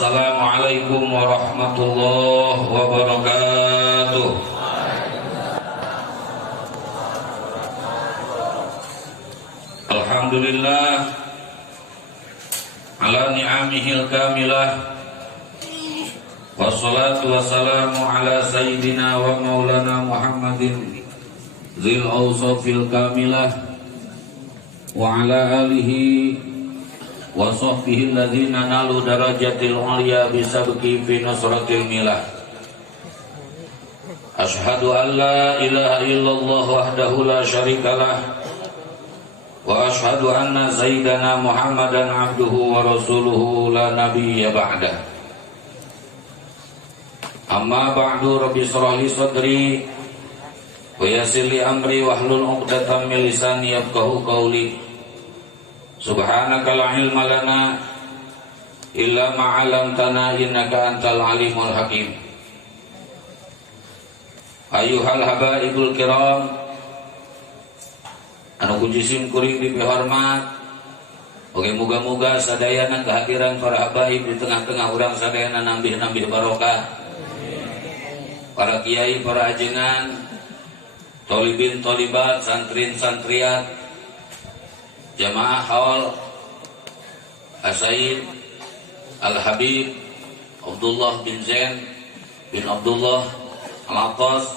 Assalamualaikum warahmatullahi wabarakatuh. Alhamdulillah ala ni'amihil kamilah, wassalatu wassalamu ala sayyidina wa maulana Muhammadin zil awsafil kamilah wa ala alihi wa sahbihi alladzina nalu darajatil ulya bisabqi fi nusratil milah. Ashhadu an la ilaha illallah wahdahu la syarikalah wa ashhadu anna sayyidana Muhammadan abduhu wa rasuluhu la nabiyya ba'dah. Amma ba'du, rabbi shrah li sadri wa yassir li amri wahlul 'uqdatam min lisani yafqahu qawli. Subhanaka la ilma lana illa ma 'allamtana innaka antal alimul hakim. Ayyuhal habaibul kiram, anu kujisim kuring dipihormat, oge muga-muga sadayana kehadiran para habaib di tengah-tengah urang sadayana nambih-nambih barokah. Para kiai, para ajengan, tolibin tolibat, santrin santriat, jamaah haul As-Sayyid Al-Habib Abdullah bin Zain bin Abdullah Al-Atas,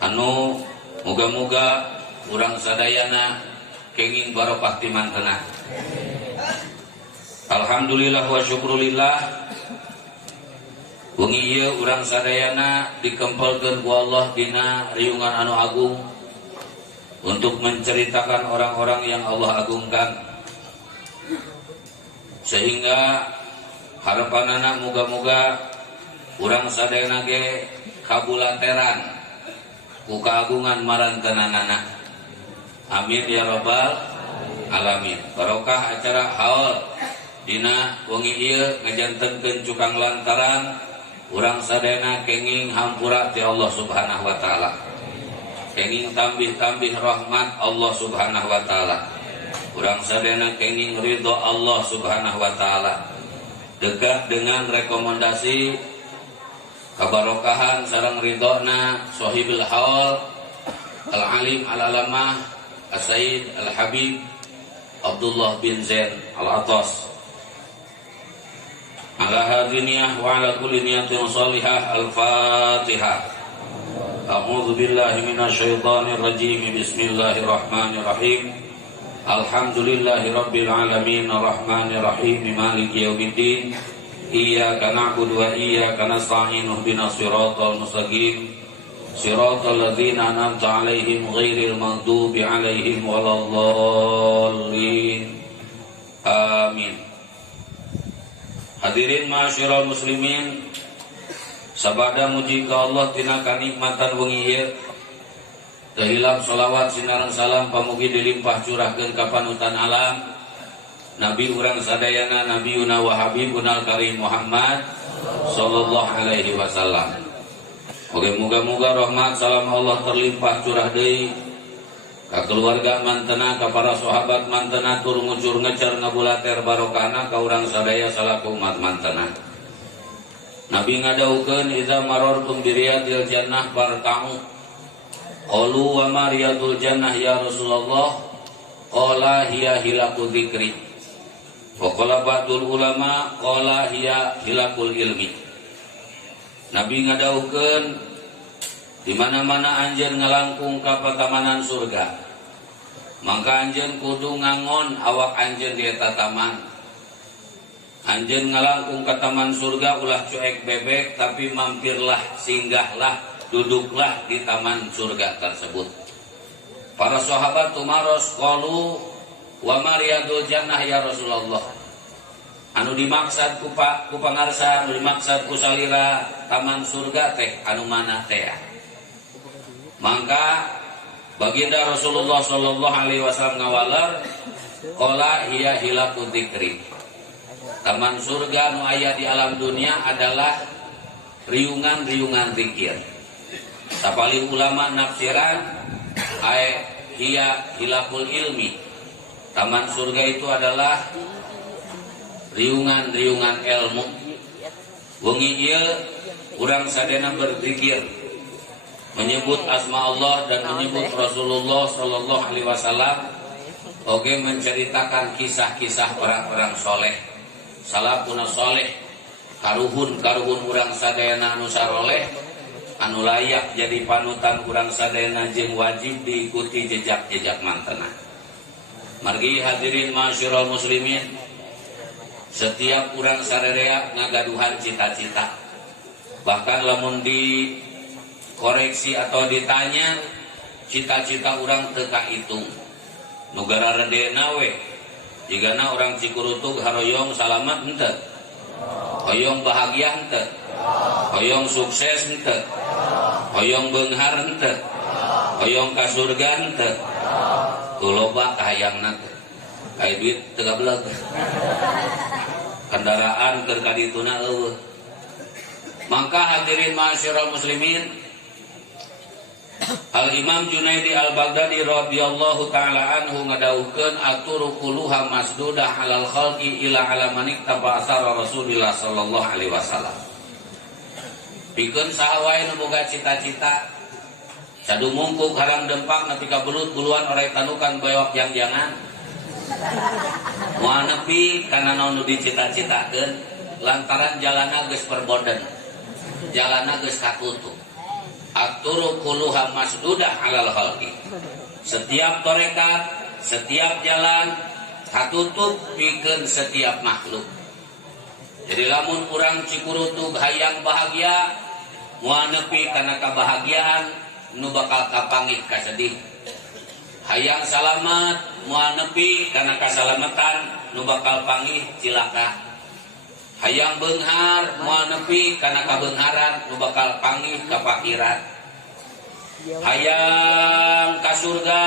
anu muga-muga urang sadayana kenging barokah ti mantena. Alhamdulillah wa syukrulillah, wengi ieu urang sadayana dikempelkeun ku Allah dina riungan anu agung untuk menceritakan orang-orang yang Allah agungkan, sehingga harapanana muga-muga urang sadayana ge kabulateran ku kaagungan marantenanana. Amin ya rabbal alamin. Barokah acara haul dina wengi ieu ngajantenkeun cukang lantaran urang sadayana kenging hampura ti Allah Subhanahu wa taala, kenging tambih-tambih rahmat Allah Subhanahu wa taala, urang sadayana kenging ridho Allah Subhanahu wa taala, dekat dengan rekomendasi kabarokahan sareng ridhona sahibul haul al-alim al-alamah As-Sayyid Al-Habib Abdullah bin Zain Al-Atas. Ala hadiniyah wa ala kulli niyatin salihah. Al-Fatihah. A'udzu billahi minasyaitonir rajim. Bismillahirrahmanirrahim. Alhamdulillahi rabbil alamin arrahmanir rahim maliki yaumiddin. Iyyaka na'budu wa iyyaka nasta'in ihdinas siratal mustaqim. Siratal ladzina an'amta 'alaihim ghairil maghdubi 'alaihim waladdallin. Amin. Hadirin ma'asyiral muslimin, sabada muji ka Allah tina kanikmatan wengi ieu. Teu hilap shalawat sinaran salam pamugi dilimpah curahkeun ka panutan alam Nabi urang sadayana Nabiyuna wa Habibuna Karim Muhammad sallallahu alaihi wasallam. Oke, muga-muga rahmat salam Allah terlimpah curah deui ka keluarga mantena, ka para sahabat mantena, tur ngucur ngecer ngabulater barokahna ka urang sadaya salaku umat mantena. Nabi ngadaukeun idza marartum bi riyadil jannah farta'u. Qalu wa ma riyadul jannah ya Rasulullah? Qala hiya hilaqu dzikri. Wa qala ba'dul ulama qala hiya hilaqul ilmi. Nabi ngadaukeun di mana-mana anjeun ngalangkung ka patamanan surga, maka anjeun kudu ngangon awak anjeun di eta taman. Anjeun ngalangkung ka taman surga ulah cuek bebek, tapi mampirlah, singgahlah, duduklah di taman surga tersebut. Para sahabat tumaros qalu wa mariyadul jannah ya Rasulullah. Anu dimaksud ku pangarsa, anu dimaksud ku salira taman surga teh anu mana teh? Maka baginda Rasulullah sallallahu alaihi wasallam ngawalar qala hiya hilaqu dzikri. Taman surga anu aya di alam dunia adalah riungan-riungan zikir. Tapali ulama nafsiran hiya hilaqul ilmi. Taman surga itu adalah riungan-riungan ilmu. Wengi ieu urang sadena berzikir, menyebut asma Allah dan menyebut Rasulullah sallallahu alaihi wasallam, oge menceritakan kisah-kisah orang-orang soleh, salafun soleh, karuhun urang sadayana anu saroleh, anu layak jadi panutan urang sadayana jeung wajib diikuti jejak-jejak mantena. Margi hadirin masyarul muslimin, setiap urang sarerea ngagaduhan cita-cita. Bahkan lamun dikoreksi atau ditanya, cita-cita urang teu kahitung. Nu gararedena we, jigana urang Cikurutug haroyong salamat henteu? Hoyong bahagia henteu? Hoyong sukses henteu? Hoyong beunghar henteu? Hoyong ka surga henteu? Tu loba kahayangna teh. Aya duit teu gableg. Kendaraan keur kadituna eueuh. Maka hadirin ma'asyiral muslimin, Al-Imam Junaidi Al-Baghdadi radhiyallahu taala anhu ngadawukeun aturuquluha masdudah alal khalqi ila alamanik tabasara Rasulillah sallallahu alaihi wasallam. Pikeun saha wae nu boga cita-cita sadu mungkuk harang dempak nepi ka belut buluan orek tanukan bewak jang-jangan. Moal nepi kana naon nu dicita-citakeun lantaran jalanna geus perboden. Jalanna geus katutup. Aturuquluha masdudah alal khalqi. Setiap torekat, setiap jalan katutup pikeun setiap makhluk. Jadi lamun urang Cikurutug hayang bahagia, moal nepi kana kabahagiaan nu bakal kapangih ka sedih. Hayang salamet, moal nepi kana kasalamatan nu bakal pangih cilaka. Hayang beunghar, moal nepi kana kabeungharan nu bakal pangih ka pakiran. Hayang ka surga,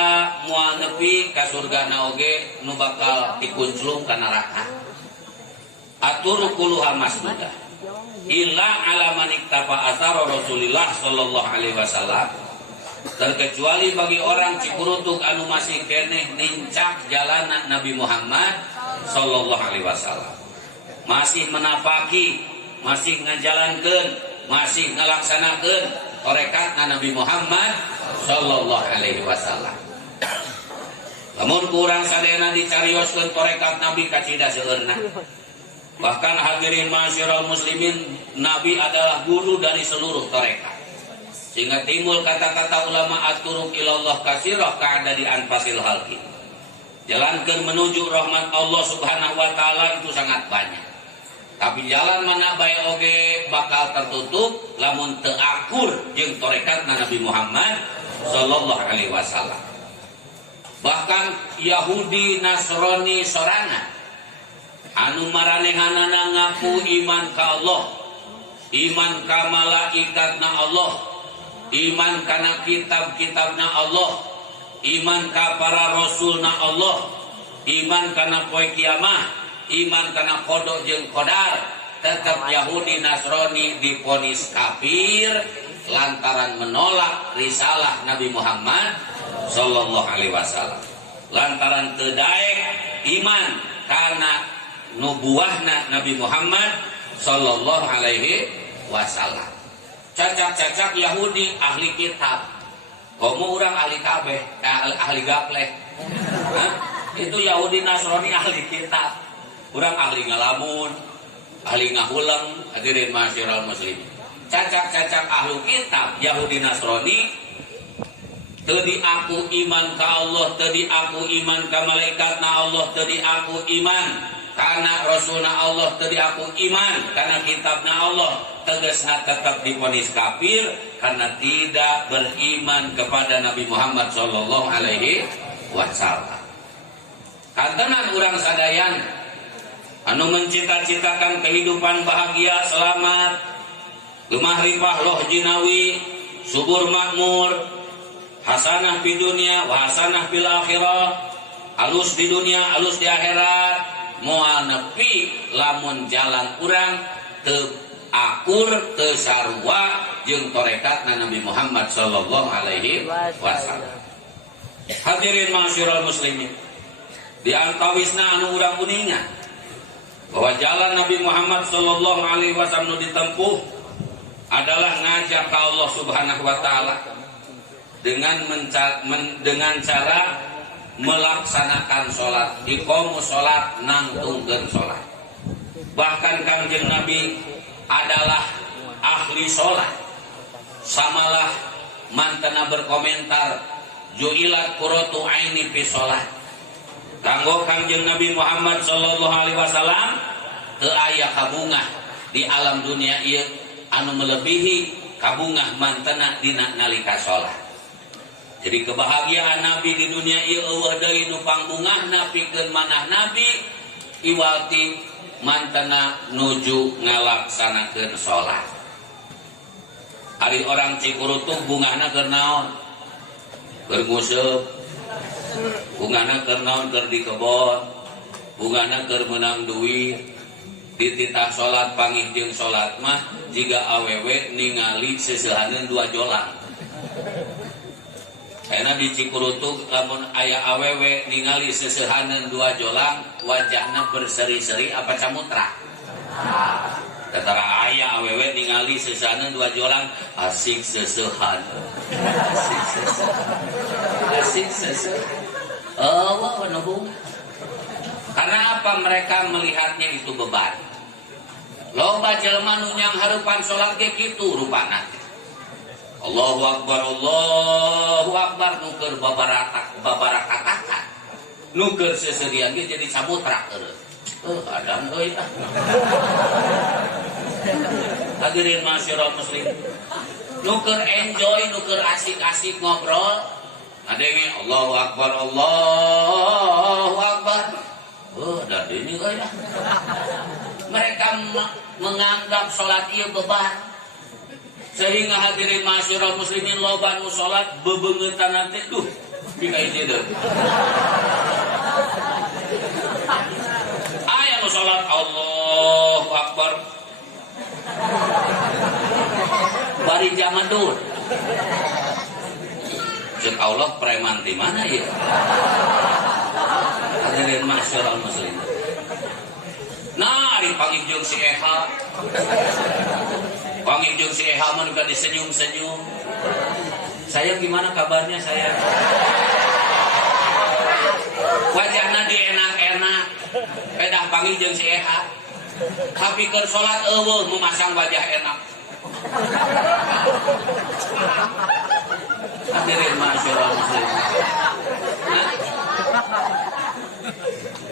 moal nepi ka surgana oge nu bakal dikunclung ka neraka. Aturuquluha masdudah illa ala man ittafa athara Rasulillah sallallahu alaihi wasallam, terkecuali bagi orang Cikurutug anu masih keneh nincak jalanan Nabi Muhammad sallallahu alaihi wasallam, masih menapaki, masih ngajalankeun, masih ngalaksanakeun torekatna Nabi Muhammad sallallahu alaihi wasallam. Lamun kurang sadayana dicarioskeun torekat Nabi kacida seueurna. Bahkan hadirin masyarul muslimin, Nabi adalah guru dari seluruh torekat. Sehingga timbul kata-kata ulama at-turuq ilallah katsirah ka'ada di anfasil halqi. Jalankeun menuju rahmat Allah Subhanahu wa taala itu sangat banyak. Tapi jalan mana bae oge bakal tertutup lamun teu akur jeung torekatna Nabi Muhammad sallallahu alaihi wasallam. Bahkan Yahudi Nasrani sorangan anu maranehanana ngaku iman ka Allah, iman ka malaikatna Allah, iman kana kitab-kitabna Allah, iman ka para rasulna Allah, iman kana poe kiamah, iman kana qada jeung qadar, tetap Yahudi Nasrani diponis kafir lantaran menolak risalah Nabi Muhammad sallallahu alaihi wasallam, lantaran teu daek iman karena nubuahna Nabi Muhammad sallallahu alaihi wasallam. Cacak-cacak Yahudi ahli kitab, komo urang ahli kabeh, ahli gapleh. Itu Yahudi Nasrani ahli kitab, urang ahli ngalamun, ahli ngahuleng. Hadirin masyarul muslimin, cacak-cacak ahli kitab Yahudi Nasrani teu diaku iman ka Allah, teu diaku iman ka malaikatna Allah, teu diaku iman karena Rasulna Allah, teu diaku iman karena kitabna Allah, tegasna tetap diponis kafir karena tidak beriman kepada Nabi Muhammad sallallahu alaihi wasallam. Kantenan urang sadayan anu mencita-citakan kehidupan bahagia, selamat, gemah ripah loh jinawi, subur makmur, hasanah di dunia wa hasanah fil akhirah, alus di dunia, alus di akhirat. Moal nepi lamun jalan urang teu akur, teu sarua jeung torekatna Nabi Muhammad sallallahu alaihi wasallam. Hadirin masyarul muslimin, di antawisna anu urang uningan bahwa jalan Nabi Muhammad sallallahu alaihi wasallam ditempuh adalah ngajak ke Allah Subhanahu wa taala dengan cara melaksanakan salat, iqamus salat, nangtungkeun salat. Bahkan Kangjeng Nabi adalah ahli salat. Samalah mantena berkomentar ju'ilat qurratu aini fi salat. Kanggo Kangjeng Nabi Muhammad sallallahu alaihi wasallam teu aya kabungah di alam dunia ieu anu melebihi kabungah mantena dina nalika salat. Jadi kebahagiaan Nabi di dunia ieu eueuh deui nu pangbungahna pikeun manah Nabi iwalti mantena nuju ngalaksanakeun salat. Ari orang Cikurutuk bungahna keur naon? Keur nguseup. Bungana keur naon keur di kebon, bungana keur meunang duit. Di titah salat pangih jeung salat mah jiga awewe ningali seseuhaneun 2 jolang. Karena di Cikurutuk lamun aya awewe ningali seseuhaneun 2 jolang, wajahna berseri-seri apa camutra? Tatara aya awewe ningali seseuhaneun 2 jolang, asik seseuhan. Asik seseuhan. Allah menunggu. Karena apa? Mereka melihatnya itu beban. Loba jelema nu nyang hareupan salat ge kitu rupana. Allahu akbar, Allahu akbar, nu keur babarakatakan. Nu keur seserian ge jadi samutra eureun. Adam euy tah. Hadirin masyarakat muslim. Nu keur enjoy, nu keur asik-asik ngobrol. Adenge Allahu akbar, Allahu akbar. Dan ini ya. Mereka menganggap salat ieu beban. Sehingga hadirin masyarakat muslimin loba nu salat bebeungetan teh duh pika ieu deui. Aya nu salat Allahu akbar. Bari jamadul. Cek Allah preman di mana ya? Hadirin masyarakat muslim. Nah, ari panggih jeung si Eha. Panggih jeung si Eha mah juga disenyum-senyum. Sayang gimana kabarnya sayang? Wajahna dienak-enak. Pedah panggih jeung si Eha. Tapi keur salat eueuh memasang wajah enak. Hadirin masyarakat muslim.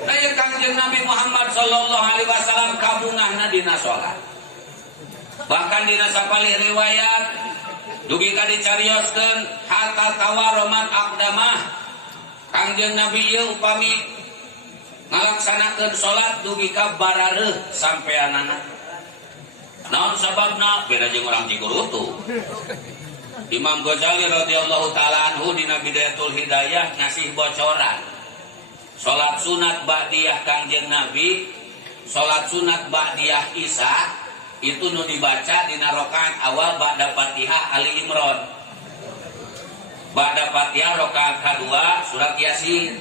Nah, Kangjeng Nabi Muhammad sallallahu alaihi wasallam kabungahna dina salat. Bahkan dina sapali riwayat dugi ka dicarioskeun hatta tawaromat aqdamah. Kangjeng Nabi ieu upami ngalaksanakeun salat dugi ka barareuh sampeanana. Naon sababna? Beda jeung urang Cikurutuk. Imam Ghazali radhiyallahu taala anhu dina Bidayatul Hidayah ngasih bocoran. Salat sunat ba'diyah Kangjeng Nabi, salat sunat ba'diyah Isya itu nu dibaca dina rakaat awal ba'da Fatihah Ali Imran. Ba'da Fatihah rakaat kedua surat Yasin.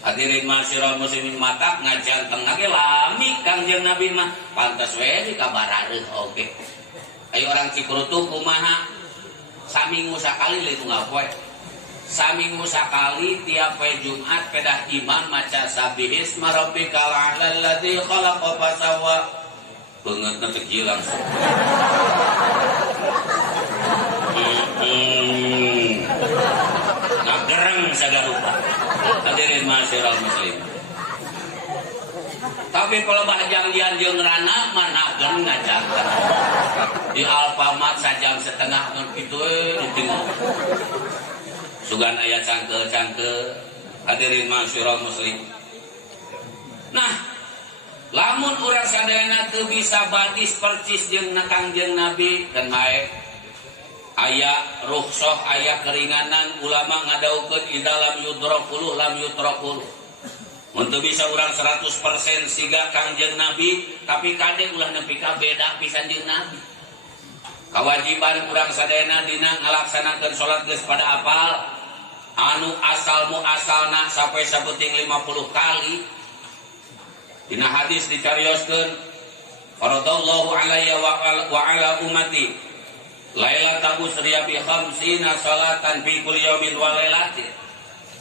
Hadirin masyarakat muslimin matak ngajanteng ge lami Kangjeng Nabi mah pantes we di kabarareuh oge. Ayo orang Cikurutuk kumaha? Saminggu sakali leuwih ngapoe. Saminggu sakali tiap poe Jumat pedah imam maca sabihisma rabbikal a'lal ladzi khalaqa fasawwa. Beungeutna teh kieu langsung. Ngagereng sagarupa. Hadirin masyarakat muslim. Tapi kalau bahjang-jang jeung rana manageun ngajakeun. Di Alfamart sajam setengah mun kitu ditinggal. Sugan aya cangkel-cangkel. Hadirin masyarakat muslim. Nah, lamun urang sadayana teu bisa badis percis jeung Kangjeng Nabi kan mae aya rukhsah aya keringanan ulama ngadaukeun idalam yudrakul lam yutrakul. Untuk bisa urang 100% siga Kangjeng Nabi tapi kade ulah nepi ka beda pisan jeung Nabi. Kewajiban urang sadayana dina ngalaksanakeun salat geus pada apal anu asal muasalna sampai sabuting 50 kali. Dina hadis dicarioskeun faradallahu alayya wa ala ummati lailata usriya bi khamsina salatan fi kulli yawmin wa lailatin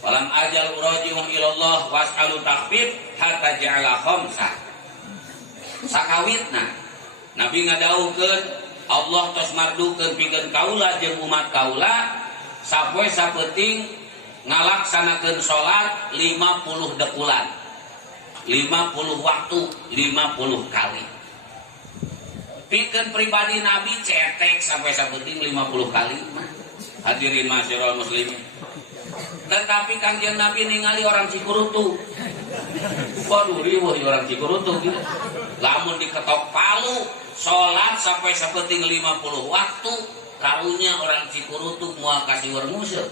walam ajal uraji'u ilallah was'alu takhfif hatta ja'ala khamsa. Sakawitna Nabi ngadawukeun Allah tos mardukeun pikeun kaula jeung umat kaula sapoe sapeting ngalaksanakeun salat 50 dekulan 50 waktu 50 kali. Pikeun pribadi Nabi cetek sampai sapeting 50 kali mah. Hadirin masyarul muslimin. Tetapi Kangjeng Nabi ningali orang Cikurutu. Waduh riweuh orang Cikurutu gitu. Lamun diketok palu salat sampai sapeting 50 waktu karunya orang Cikurutu moal kasih wer museuh.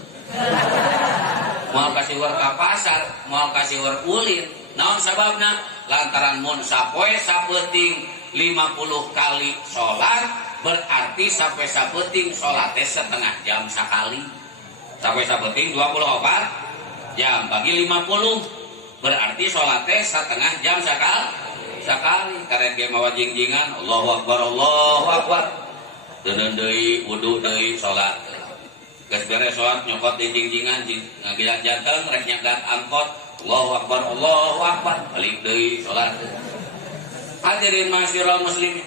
Moal kasih wer ka pasar, moal kasih wer ulin. Naon sababna? Lantaran mun sapoe sapeting 50 kali sholat berarti sampai sapeting sholat setengah jam sekali. Sampai sapeting 24 jam bagi 50 berarti sholat setengah jam sekali. Karena dia mawa jingjingan Allahu Akbar Allahu Akbar. Deun deui wudu deui sholat. Geus beres sholat nyokot di jingjingan ngagilat janten rek nyegat angkot Allahu Akbar Allahu Akbar balik deui salat. Hadirin masyarul muslimin,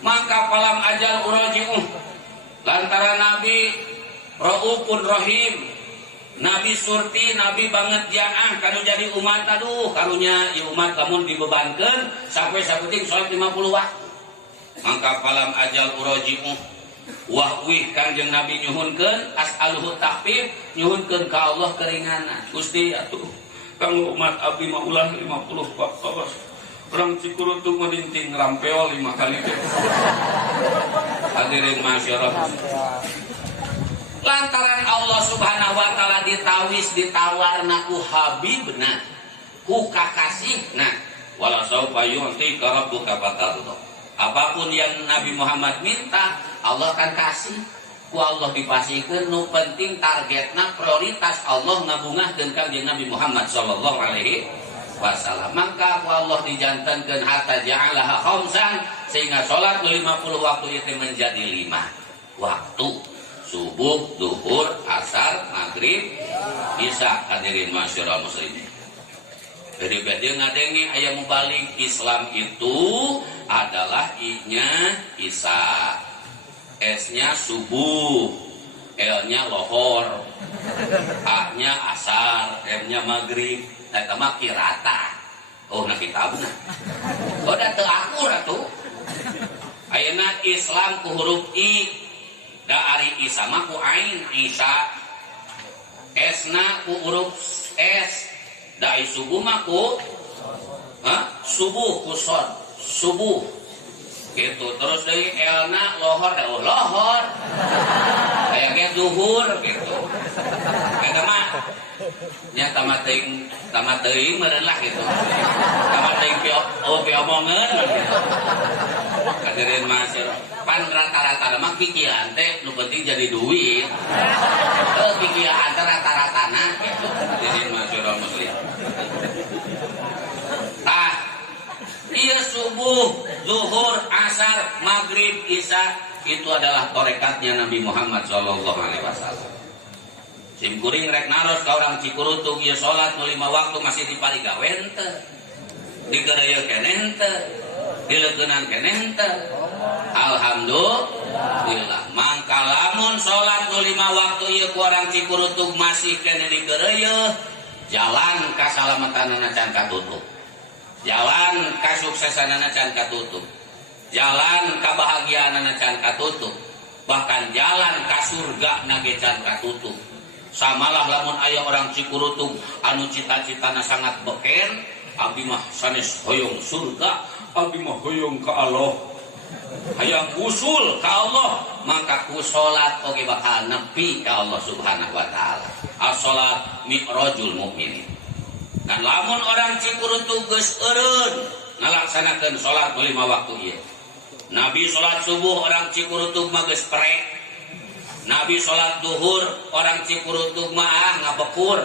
maka palam ajal uraji'u lantaran Nabi raufun rahim, Nabi surti, Nabi banget jaah kanu jadi umat. Aduh karunya ieu umat kamun dibebankeun sampai sapeting salat 50 waktu. Maka palam ajal uraji'u wahwih Kanjeng Nabi nyuhunkeun as'aluhu takhfif, nyuhunkeun ka Allah keringanan. Gusti atuh kanggo umat abdi mah ulah 50 pak awas orang Cikurutu meninting rampeol 5 kali. Hadirin masyarakat, lantaran Allah subhanahu wa ta'ala ditawarna ku habibna ku kakasihna wala saufa yu'tika rabbuka fatarda. Apapun yang Nabi Muhammad minta Allah akan kasih. Ku Allah dipasihkeun nu penting targetna prioritas Allah ngabungahkeun Kanjeng Nabi Muhammad sallallahu alaihi wasallam. Maka ku Allah dijantankeun hatta ja'alaha khamsan sehingga salat 50 waktu itu menjadi 5 waktu. Subuh, zuhur, asar, maghrib, isya. Hadirin masyarul muslimin. Jadi beda ngadenge aya mubalik Islam itu adalah I-nya isya, S-nya subuh, L-nya lohor, A-nya asar, M-nya maghrib, eta mah kirata. Oh na kitabna. Oh da teu akur atuh. Ayeuna Islam ku huruf I, da ari Isa mah ku ain Isa. S-na ku huruf S, da subuh mah ku subuh ku sod, subuh. Gitu terus dari elna lohor da lohor kayak ge zuhur gitu eta mah nya tamat teuing meureun lah gitu tamat teuing pi omongeun gitu. Hadirin masyarakat, pan rata-rata mah pikiran teh nu penting jadi duit pikiran rata-ratana gitu. Hadirin masyarakat muslim, iya subuh, zuhur, asar, maghrib, isya itu adalah torekatnya Nabi Muhammad Sallallahu Alaihi Wasallam. Simkuring rek naros ka orang Cikurutu ieu salat 5 waktu masih diparigawen teu, digeureuyeun keneh teu, dileukeunnan keneh teu. Alhamdulillah. Mangka lamun salat 5 waktu ieu ku orang Cikurutu masih keneh digeureuyeun, jalan kasalamatanana can katutup. Jalan kasuksesanana can katutup, jalan kabahagiaanana can katutup, bahkan jalan ka surga nage can katutup. Samalah lamun aya orang Cikurutu anu cita-citana sangat beken, abdi mah sanes hoyong surga, abdi mah hoyong ka Allah, hayang usul ka Allah, maka ku salat oge bakal nepi ka Allah subhanahu wa ta'ala. As-salat mi'rajul mukminin. Dan lamun orang Cikurutu geus eureun ngalaksanakeun salat 5 waktu ieu. Nabi salat subuh orang Cikurutu mah geus prek. Nabi salat duhur orang Cikurutu mah ngabekur.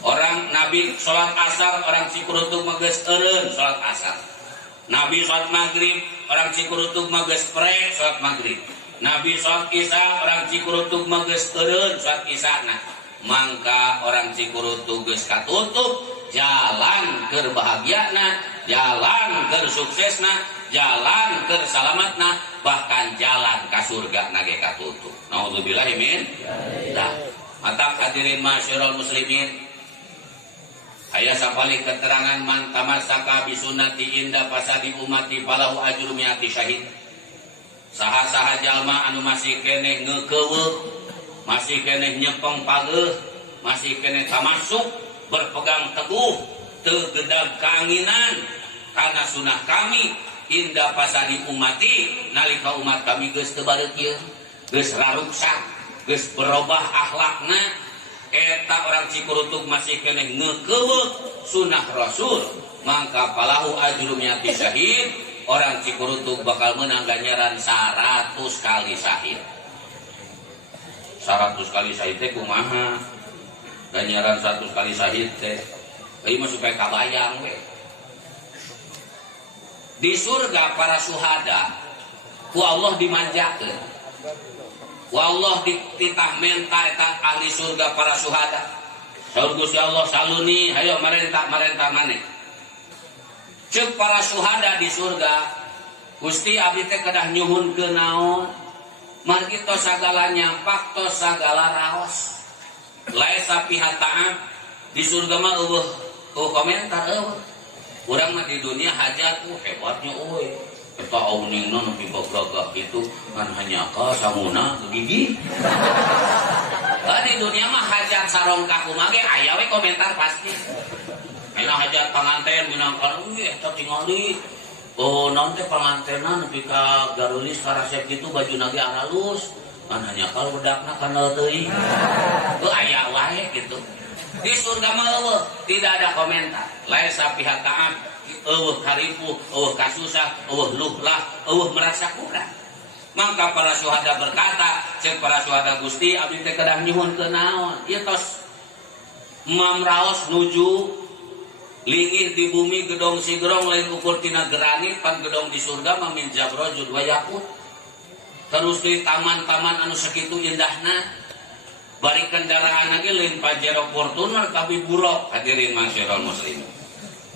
Orang Nabi sholat asar, orang Cikurutuk mages eureun sholat asar. Nabi sholat maghrib, orang Cikurutuk mages pre sholat maghrib. Nabi sholat isya, orang Cikurutuk mages eureun sholat isya. Mangka orang Cikurutuk geus katutup jalan keur bahagiana, jalan keur suksesna, jalan keur salamatna, bahkan jalan ka surga nage katutup. Nauzubillah min dzalik. Mata hadirin masyarul muslimin, aya sapalik keterangan man tamassaka bi sunnati inda fasadi ummati falahu ajru mi'ati syahid. Saha-saha jalma anu masih keneh ngeukeweuk, masih keneh nyepeng pageuh, masih keneh tamasuk berpegang teguh teu gedag kaanginan karena sunnah kami inda fasadi ummati nalika umat kami geus teu bareukeun, geus raruksak, geus berubah akhlakna, eta orang Cikurutuk masih keneh ngeukeweuk sunnah Rasul, mangka falahu ajru mi'ati syahid. Orang Cikurutuk bakal menang ganjaran 100 kali syahid. 100 kali syahid teh kumaha? Ganjaran 100 kali syahid teh ieu mah supaya kabayang we. Di surga para syuhada ku Allah dimanjakeun. Ku Allah dititah menta eta ahli surga para syuhada. Saur Gusti Allah saluni hayo marentah maneh. Ceuk para syuhada di surga, Gusti abdi teh kedah nyuhunkeun naon? Margi tos sagala nyampak, tos sagala raos. Laisa piha ta'ab di surga mah eueuh komentar eueuh. Urang mah di dunia hajat hebatnya euy. Eta auningna nepi gagah kitu kan hanya ka samuna gigi. Di dunia mah hajat sarong kakumaha ge aya we komentar pasti. Ayeuna hajat panganten minangkan eta tingali naon teh pangantenna nepi ka garulis ka resep kitu bajuna ge halus. Kan hanya kalau bedakna kana teuing. Tuh aya wae gitu. Di surga mah eueuh, tidak ada komentar. Laisa piha ta'ab, eueuh karipuh, eueuh kasusah, eueuh luhlah, eueuh merasa kurang. Maka para syuhada berkata, ceuk para syuhada Gusti abdi teh kedah nyuhunkeun naon? Ieu tos mamraos nuju linggih di bumi gedong sigrong lain ukur tina granit, pan gedong di surga mah min jabrojud wa yakut. Terus di taman-taman anu sakitu indahna, bari kendaraan lagi lain Pajero Fortuner tapi buruk. Hadirin masyarul muslim,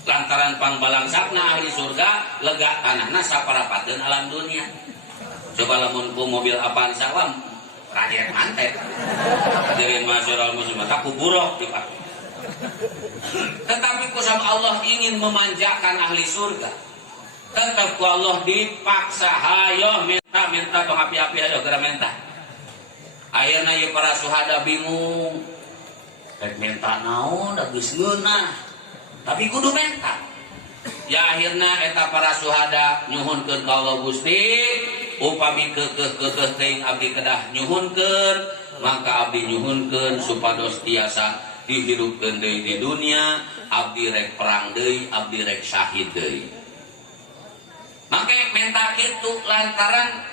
lantaran pangbalangsakna ahli surga lega tanahna saparapateun alam dunia. Coba lamun ku mobil Avanza wam rakyat mantet. Hadirin masyarul muslim, tapi buruk dipake. Tetapi kusam Allah ingin memanjakan ahli surga, tetap ku Allah dipaksa hayo minta pengapi-api hayo gara minta. Ayeuna ieu para syuhada bingung rek minta naon da geus ngeunah tapi kudu minta. Ya akhirna eta para syuhada nyuhunkeun ka Allah, Gusti upami keukeuh teuing abdi kedah nyuhunkeun, maka abdi nyuhunkeun supados tiasa dihirupkeun deui di dunia, abdi rek perang deui, abdi rek syahid deui. Make menta kitu lantaran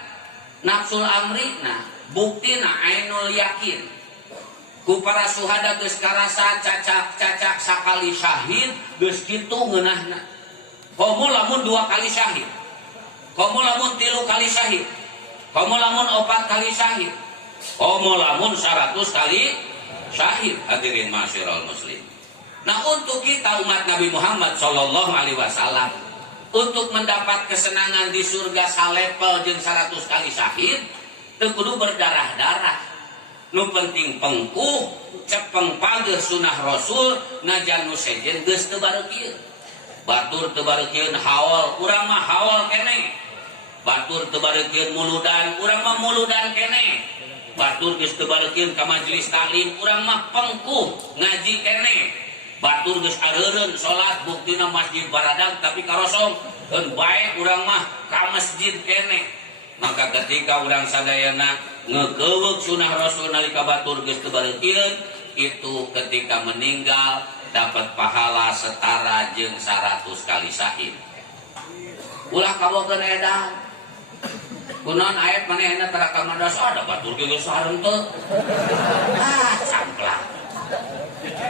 nafsul amrina, buktina ainul yakin. Ku para syuhada geus karasa cacak sakali syahid geus kitu ngeunahna. Komo lamun 2 kali syahid, komo lamun 3 kali syahid, komo lamun 4 kali syahid, komo lamun 100 kali syahid. Hadirin masyarul muslim. Nah, untuk kita umat Nabi Muhammad sallallahu alaihi wasallam untuk mendapat kesenangan di surga salepel jeung 100 kali syahid teu kudu berdarah-darah. Nu penting pengkuh cepeng pageuh sunah Rasul najan nu sejen geus teu bareukeun. Batur teu bareukeun haol, urang mah haol keneh. Batur teu bareukeun muludan, urang mah muludan keneh. Batur geus teu bareukeun ka majelis taklim, urang mah pengkuh ngaji keneh. Batur geus areureun salat buktina masjid baradang tapi karosong dan baik urang mah ka masjid keneh. Maka ketika urang sadayana ngeukeweuk sunah Rasul nalika batur geus teu bareukeun, itu ketika meninggal dapat pahala setara jeung 100 kali syahid. Ulah kabokeun edan. Kunaon ayat manehna tara ka madrasah ada batur geus sareng teu. Samplang.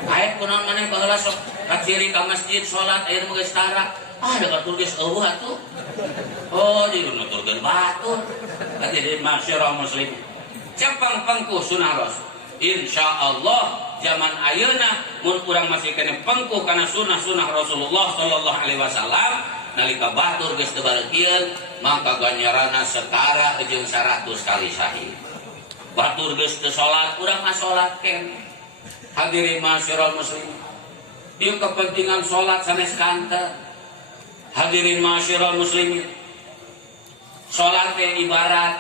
Ayat kunaon maneh baheula sok ka ciri ka masjid salat aya nu geus tara. Ada batur geus eueuh atuh. Oh, jadi nuturkeun batur. Hadirin masyarakat muslim. Cepang pengkuh sunah Rasul. Insyaallah zaman ayeuna mun urang masih kene pengkuh kana sunah-sunah Rasulullah sallallahu alaihi wasallam nalika batur geus teu bareukieun maka ganjaranna setara jeung 100 kali syahid. Batur geus teu salat urang mah salat kene. Hadirin masyarakat muslim. Ieu kepentingan salat sanes kanteu. Hadirin masyarakat muslimin. Salat teh ibarat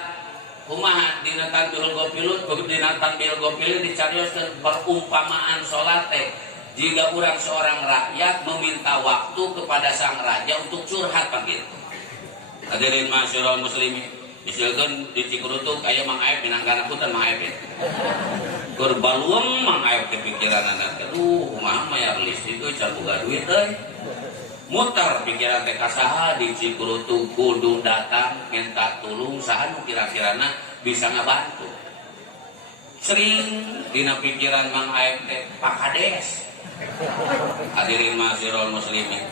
kumaha dina tanbihul gopilut dina tanbihul gopilut dicarioskeun perumpamaan salat teh jika urang seorang rakyat meminta waktu kepada sang raja untuk curhat begitu. Hadirin masyarakat muslimin, misalkan di Cikurutuk aya Mang Aep minangkana punten Mang Aep. Keur baluem Mang Aep teh pikiranna teh kumaha mayar listrik euy can boga duit euy. Muter pikiran teh kasaha di Cikurutuk kudu datang minta tulung saha nu kira-kirana bisa ngabantu. Sering dina pikiran Mang Aep teh Pak Kades. Hadirin masyarakat muslimin,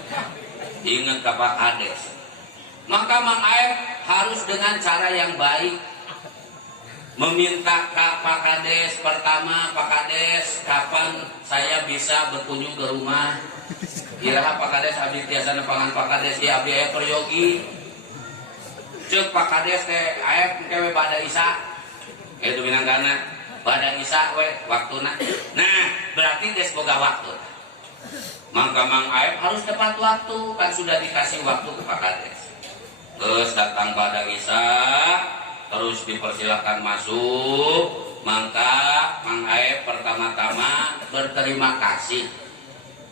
ingat ka Pak Kades. Maka Mang Aep harus dengan cara yang baik meminta ke Pak Kades. Pertama, Pak Kades, kapan saya bisa berkunjung ke rumah? Kira Pak Kades abdi tiasa nepangan Pak Kades ya abdi aya peryogi. Ceuk Pak Kades teh Aep kewe bada Isya. Itu minangkana bada Isya we waktuna. Nah, berarti geus boga waktu. Maka Mang Aep harus tepat waktu, kan sudah dikasih waktu ke Pak Kades. Terus datang bada Isya, terus dipersilakan masuk. Maka Mang Aep pertama-tama berterima kasih.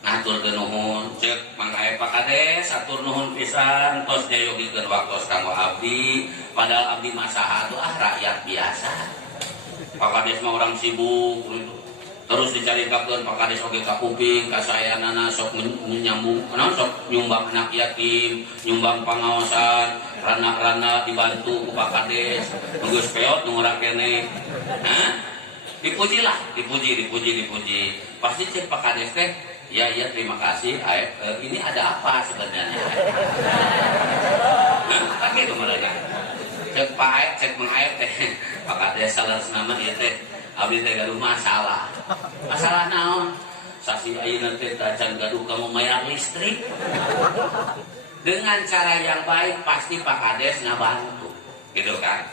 Atur nuhun cek Mang Aep Pak Kades atur nuhun pisan tos jayogikeun waktos kanggo abdi padahal abdi masaha atuh rakyat biasa. Pak Kades mah orang sibuk terus dicaritakeun Pak Kades oge ka kuping ka sayanana sok menyambung sok nyumbang anak yatim nyumbang pangaosan rana-rana dibantu ku Pak Kades geus peot nu urang kene. Dipujilah dipuji pasti cek Pak Kades teh ya terima kasih Aep. Ini ada apa sebenarnya? Nah, gitu mereka. Cek Pak Aep, cek Mang Aep teh. Pak Kades salah nama ieu teh. Abdi teh gaduh masalah. Masalah naon? Sasi ayeuna teh can gaduh kamu mayar listrik. Dengan cara yang baik pasti Pak Kades ngabantu. Gitu kan?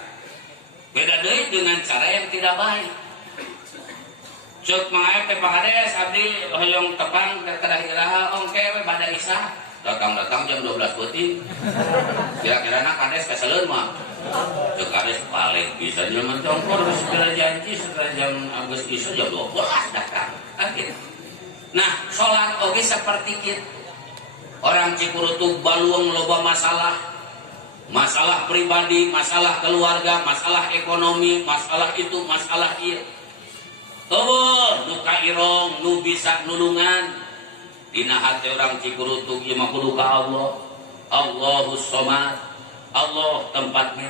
Beda deui dengan cara yang tidak baik. Cuk Mang Aep teh Pak Kades abdi hoyong tepang kedah iraha ongke we bada Isya. Datang jam 12 beuting. Kira-kira Kades keseleun mah. Cuk Kades paling bisa jelema congkor segala janji setelah jam Agus Isya jam 12 datang. Gitu. Nah, salat oge seperti kitu. Orang Cikurutuk baluung loba masalah. Masalah pribadi, masalah keluarga, masalah ekonomi, masalah itu, masalah ieu. Teueuh nu kairong nu bisa nulungan dina hati orang Cikurutuk ieu mah kudu ka Allah. Allahus Somad. Allah tempatnya.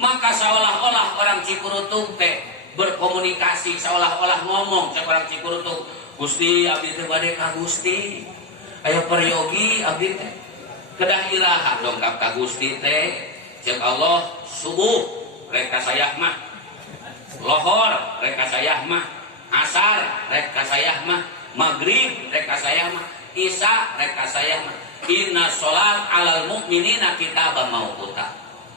Maka seolah-olah orang Cikurutuk teh berkomunikasi seolah-olah ngomong cek orang Cikurutuk, Gusti abdi teh bade ka Gusti. Aya peryogi abdi teh. Kedah iraha dongkap ka Gusti teh. Cek Allah subuh rek ka sayah mah. Lohor rek kasayah mah, asar rek kasayah mah, maghrib rek kasayah mah, isya rek kasayah mah. Inna sholat alal mu'minina kitaban mauquta.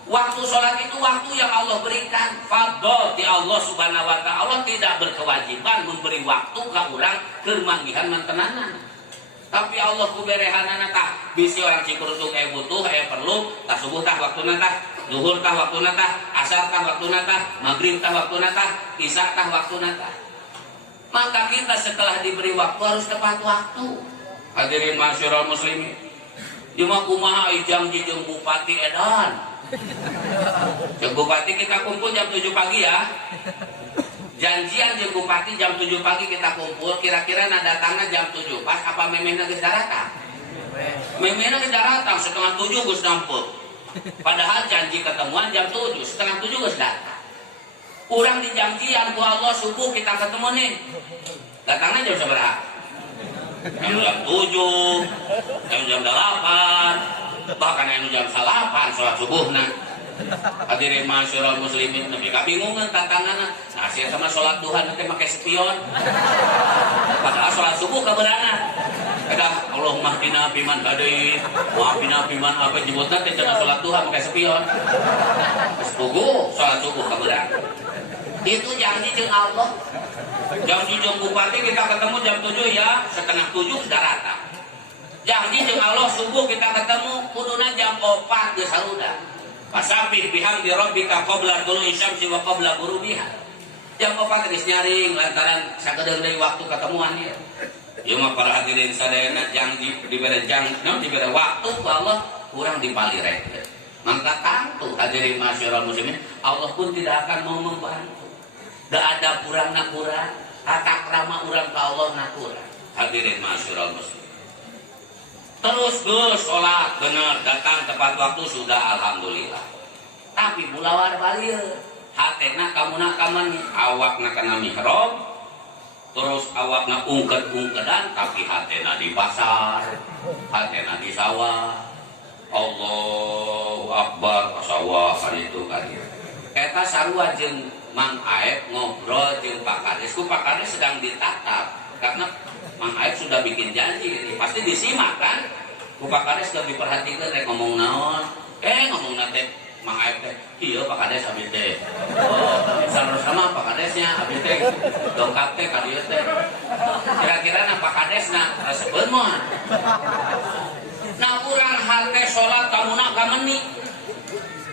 Waktu sholat itu waktu yang Allah berikan. Fadl di Allah subhanahu wa ta'ala. Allah tidak berkewajiban memberi waktu ke orang kermanggihan mantenanan. Tapi Allah kuberehanana tah bisi orang Cikurutuk butuh perlu tah subuh tah waktuna tah zuhur tah waktuna tah asar tah waktuna tah maghrib tah waktuna tah isya tah waktuna tah. Maka kita setelah diberi waktu harus tepat waktu. Hadirin masyarakat muslimin, cuma kumaha janji jeung bupati edan. Jeung bupati kita kumpul jam 7 pagi ya. Janjian jeung bupati jam 7 pagi kita kumpul, kira-kira datangna jam 7 pas apa memehna geus datang? Memehna geus datang setengah 7 geus nampul. Padahal janji ketemuan jam 7, setengah 7 geus datang. Urang dijanjian ku Allah subuh kita ketemu nih. Datangnya jam sabaraha? jam 7, jam 8, bahkan jam 8 sholat subuh. Nah, hadirin masyarul muslimin, tapi kabingungan tantangan. Nah, saya sama sholat duha nanti pakai spion. Padahal sholat subuh keberana. Kedah Allahumma hdina fiman hadait, wa afina fiman apa jebutna teh cenah sholat duha pakai spion. Setuju sholat subuh keberana. Itu janji jeung Allah. Janji jeung bupati kita ketemu jam 7 ya, setengah 7 sudah rata. Janji jeung Allah subuh kita ketemu kuduna jam 4 geus haruda. Fasabih bihamdi rabbika qabla tulu'i syamsi wa qabla ghurubiha. Jam 4 geus nyaring lantaran sakedeung deui waktu ketemuan ieu. Ieu mah para hadirin sadayana janji dibere dibere waktu ku Allah kurang dipalirekeun. Maka tentu hadirin masyarul muslimin, Allah pun tidak akan mau membantu. Da ada kurang na kurang, tata krama urang ka Allah na kurang. Hadirin masyarul muslimin. Terus geus salat bener datang tepat waktu sudah alhamdulillah. Tapi bulawar balieu, hatena kamuna kaman awakna kana mihrab, terus awakna ungked-ungkedan tapi hatena di pasar, hatena di sawah. Allahu Akbar sawah kan itu kan. Eta sarua jeung Mang Aep ngobrol jeung Pak Kades, ku Pak Kades sedang ditatap karena Mang Aep sudah bikin janji, pasti disimak kan. Ku Pak Kades lebih diperhatikan rek ngomong naon. Ngomong nate Mang Aep teh, ieu Pak Kades abdi teh. Sama Pak Kadesnya abdi teh dongkap teh ka dieu teh. Kira-kira na Pak Kadesna resepkeun moal. Nah urang hate salat kamuna ka meni.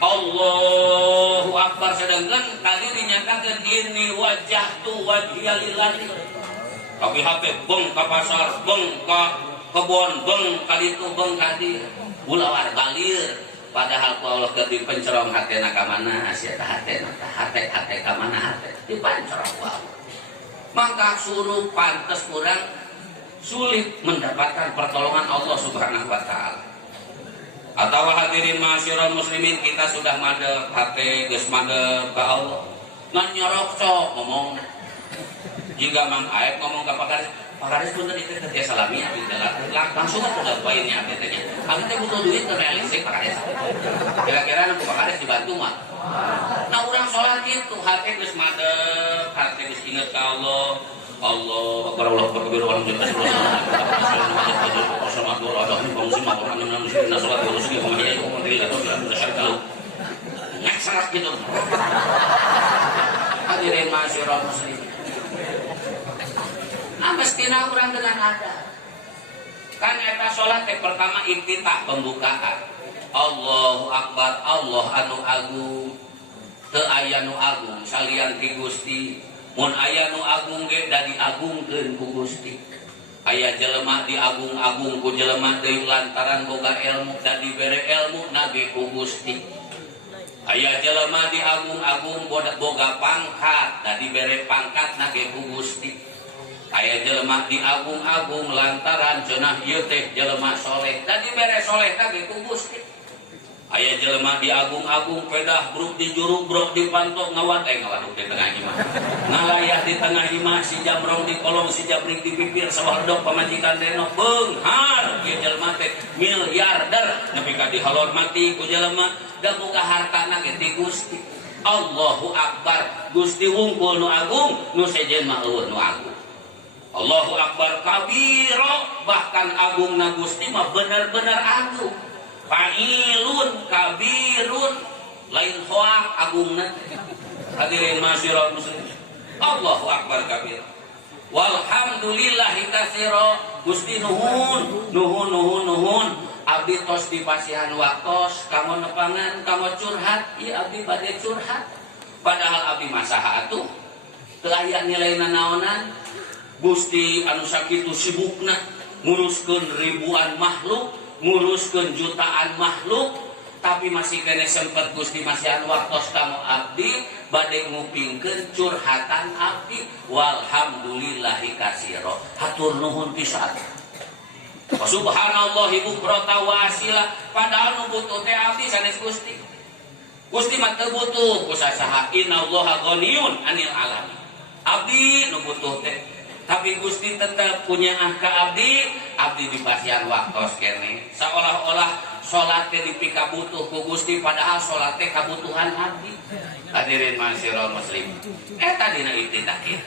Allahu Akbar sedangkan tadi dinyatakan ini wajahtu wajhiya lillahi. Tapi hate beng ka pasar, beng ka kebon, beng ka ditu, beng ka dieu. Bulawar balir. Padahal ku Allah keur dipencerong hatena ka mana sia tah hatena tah hate ka mana hate dipancerong ku Allah. Maka suruh pantes kurang sulit mendapatkan pertolongan Allah Subhanahu wa taala. Atau hadirin masyarul muslimin kita sudah madep hate geus madep ka Allah. Ngan nyorok sok ngomongna. Jika Mang Aep ngomong ka Pak Kades punten itu kerja salami abdi langsung atuh poinnya abdi teh nya. Abdi teh butuh duit teu realistik Pak Kades. Kira-kira nu Pak Kades dibantu mah. Nah urang salat kitu hate geus madep, hate geus inget ka Allah. Allah Akbar Allah Akbar kabir orang jelas hadirin masyarul muslimin. Nah mestina urang dengan ada kan eta salat teh pertama iftitah pembukaan. Allahu Akbar Allah anu agung teu aya nu agung salian ti Gusti. Mun aya nu agung ge da diagungkeun ku Gusti. Aya jelema diagung-agung ku jelema deui lantaran boga ilmu da dibere ilmu nabi ku Gusti. Aya jelema diagung-agung boga pangkat da dibere pangkat nage ku Gusti. Aya jelema diagung-agung lantaran cenah ieu teh jelema soleh da dibere soleh nage ku Gusti. Aya jelema diagung-agung pedah bruk di juruk brok di pantok ngawat ngawaduk di tengah imah. Ngalayah di tengah imah si jamrong di kolong si jabrik di pipir sawardok pamajikan denok beunghar ieu jelema teh miliarder nepi ka dihormati ku jelema da boga hartana ge ti Gusti. Allahu Akbar Gusti wungkul nu agung nu sejen mah eueuh nu agung. Allahu Akbar kabiro bahkan agungna Gusti mah bener-bener agung. Fa'ilun kabirun lain hoak agungna. Hadirin masyarul muslimin. Allahu Akbar kabir. Walhamdulillahi katsira. Gusti nuhun. Abdi tos dipasihan waktos kamu nepangan kamu curhat ieu abdi bade curhat. Padahal abdi masaha atuh teu aya nilaina naonan. Gusti anu sakitu sibukna nguruskeun ribuan makhluk, nguruskeun jutaan makhluk, tapi masih kene sempet Gusti masihan waktos kamu abdi bade ngupingkeun curhatan abdi. Walhamdulillahi katsira. Hatur nuhun pisan. Subhanallah bukrata wa asila. Padahal nu butuh teh abdi sanes Gusti. Gusti mah teu butuh ku sasaha. Innallaha ghaniyun 'anil alamin. Abdi nu butuh teh tapi Gusti tetap punya angka abdi di pasian waktos kene seolah-olah salat teh dipika butuh ku Gusti padahal salat teh kabutuhan abdi. Hadirin masyarakat muslim tadina itidakir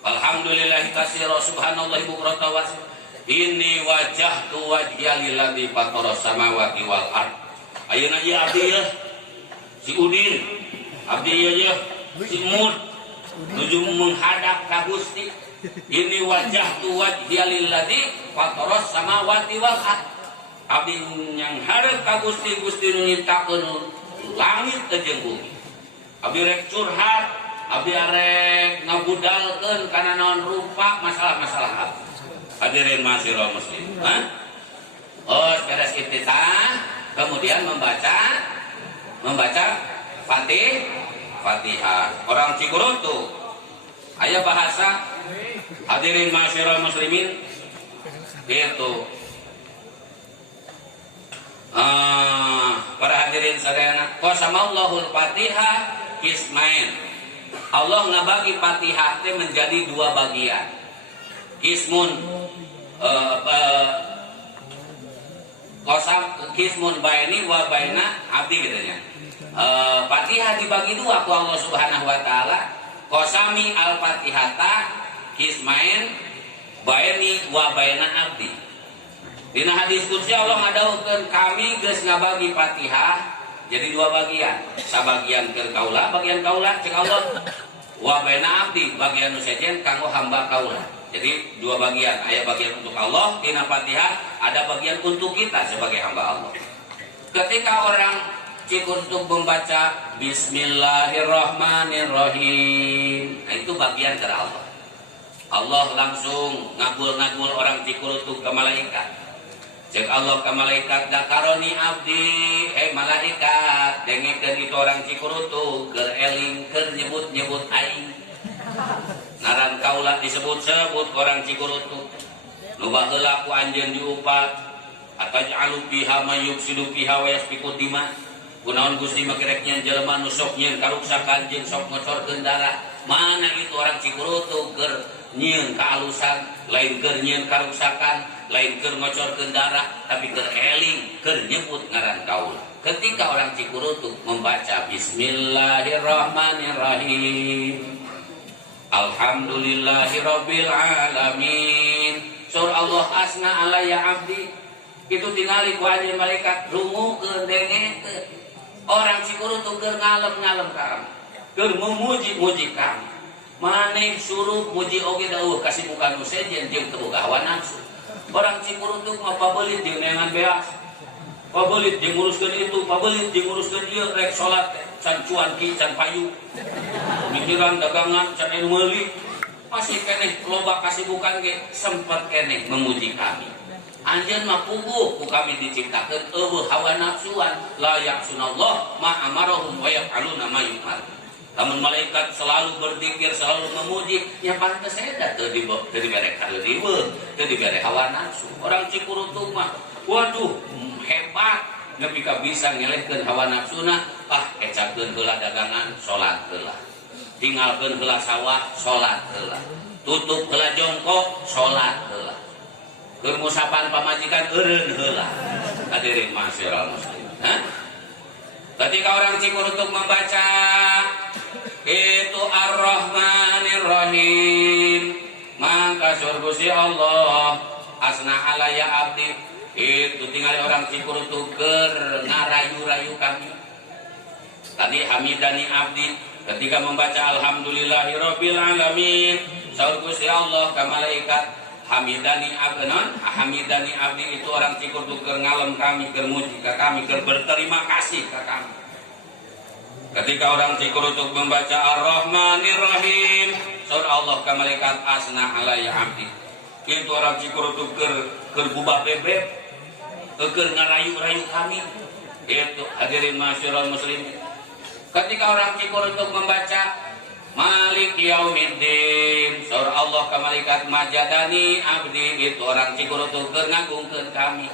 alhamdulillah katsira subhanallah bukrata wa inni wajjahtu wajhiya lilladzi fatara samawati wal ard. Ayeuna ieu abdi ya si Udin abdi ya si Mud nuju menghadap ka Gusti. Ini wajjahtu wajhiya lilladzi fatara samawati wal ard. Abdi yang hareup ka Gusti nu nyiptakeun langit jeung bumi. Abdi rek curhat, abdi rek ngabudalkeun kana naon rupa masalah-masalah abdi. Hadirin masyarakat muslim. Beres iftitah, kemudian membaca Fatihah. Orang Cikurutu aya bahasa hadirin masyarakat muslimin itu para hadirin sadayana qasamallahul Fatihah kismain. Allah ngabagi Fatihah teh menjadi dua bagian. Kismun kismun baini wa baina abdi katanya. Fatihah dibagi dua ku Allah Subhanahu wa taala. Qasami al-Fatihata kismain baini wa baina abdi. Dina hadis qudsi Allah ngadawukeun kami geus ngabagi Fatihah jadi dua bagian. Sabagian keur kaula, bagian kaula cek Allah. Wa baina abdi bagian nu sejen kanggo hamba kaula. Jadi dua bagian, aya bagian untuk Allah dina Fatihah, ada bagian untuk kita sebagai hamba Allah. Ketika orang Cikurutuk membaca Bismillahirrahmanirrahim, nah itu bagian dari Allah. Allah langsung ngagul-ngagul orang Cikurutuk ke malaikat. Cek Allah ke malaikat, dakaroni abdi, malaikat, dengekeun itu orang Cikurutuk, keur eling, keur nyebut-nyebut aing. Ngaran kaula disebut-sebut orang Cikurutuk. Nu baheula ku anjeun diupat, ataj'alu fiha may yufsidu fiha wa yasfiku dima. Kunaon Gusti makireknya jelema nu sok nyieun karuksakan jeung sok ngocorkeun darah. Mana itu orang Cikurutuk keur nyieun kaalusan, lain keur nyieun karuksakan, lain keur ngocorkeun darah, tapi keur eling, keur nyebut ngaran kaula. Ketika orang Cikurutuk membaca Bismillahirrahmanirrahim, Alhamdulillahirabbil alamin, surah Allah asna alayya abdi, itu tingali ku anjeun malaikat rungukeun dengekeun. Orang Cikurutuk keur ngalem-ngalem ka kami, keur memuji-muji kami. Maneh suruh muji oge dawuh kasibukan nu sejen jeung teu boga hawa nafsu. Orang Cikurutuk mah pabelit jeung neangan beas. Pabelit jeung nguruskeun itu, pabelit jeung nguruskeun ieu rek salat can cuan ki can payu. Mikiran dagangan can anu meuli. Masih keneh loba kasibukan ge sempet keneh memuji kami. Anjeun mah puguh ku kami diciptakeun eueuh hawa nafsuan, la ya'sunallah ma amarahum wa yaf'aluna ma yu'mar. Lamun malaikat selalu berzikir, selalu memuji, ya pantes eta teu dibere kaleuliweung, teu dibere hawa nafsu. Orang Cikurutuk mah waduh hebat nepi ka bisa ngelehkeun hawa nafsuna, ecakeun heula dagangan, salat heula. Tinggalkeun heula sawah, salat heula. Tutup heula jongkok, salat heula. Keur musapan pamajikan eureun heula. Hadirin masyarakat muslim. Ketika orang Cikurutuk membaca itu Ar-Rahmanir-Rahim, maka surga Allah asna alayya abdi, itu tinggal orang Cikurutuk keur ngarayu-rayu kami. Tadi hamidani abdi ketika membaca alhamdulillahirabbil alamin, saur Gusti Allah ka malaikat hamidani abdi itu orang Cikurutuk keur ngalem kami, keur muji ka kami, keur berterima kasih ka kami. Ketika orang Cikurutuk membaca Ar-Rahmanir-Rahim, saur Allah ka malaikat asna alayya abdi. Itu orang Cikurutuk keur bubah bebek, keur ngarayu-rayu kami. Itu hadirin masyarakat muslim. Ketika orang Cikurutuk membaca Malik Yaumiddin, saur Allah ka malaikat majadani abdi, itu orang Cikurutuk keur ngagungkeun kami.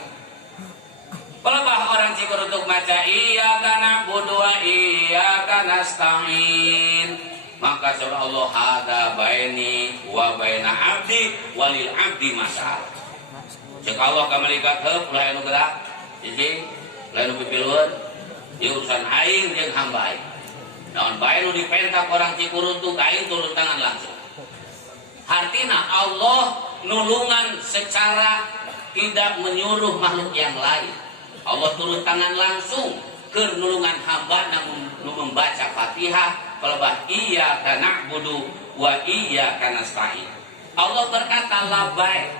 Pelebah orang Cikurutuk baca iyyaka na'budu wa iyyaka nasta'in, maka surah Allah hada baini wa baina abdi walil abdi masal. Cek Allah ka malaikat heup ulah anu gerak hiji lain nu pipilun ieu urusan aing jeung hamba aing. Naon bae nu dipentak orang Cikuruntu ka aing turun tangan langsung. Artina Allah nulungan secara tidak menyuruh makhluk yang lain. Allah turun tangan langsung ke nulungan hamba namun membaca Fatihah kalebah iyyaka na'budu wa iyyaka nasta'in. Allah berkata labai.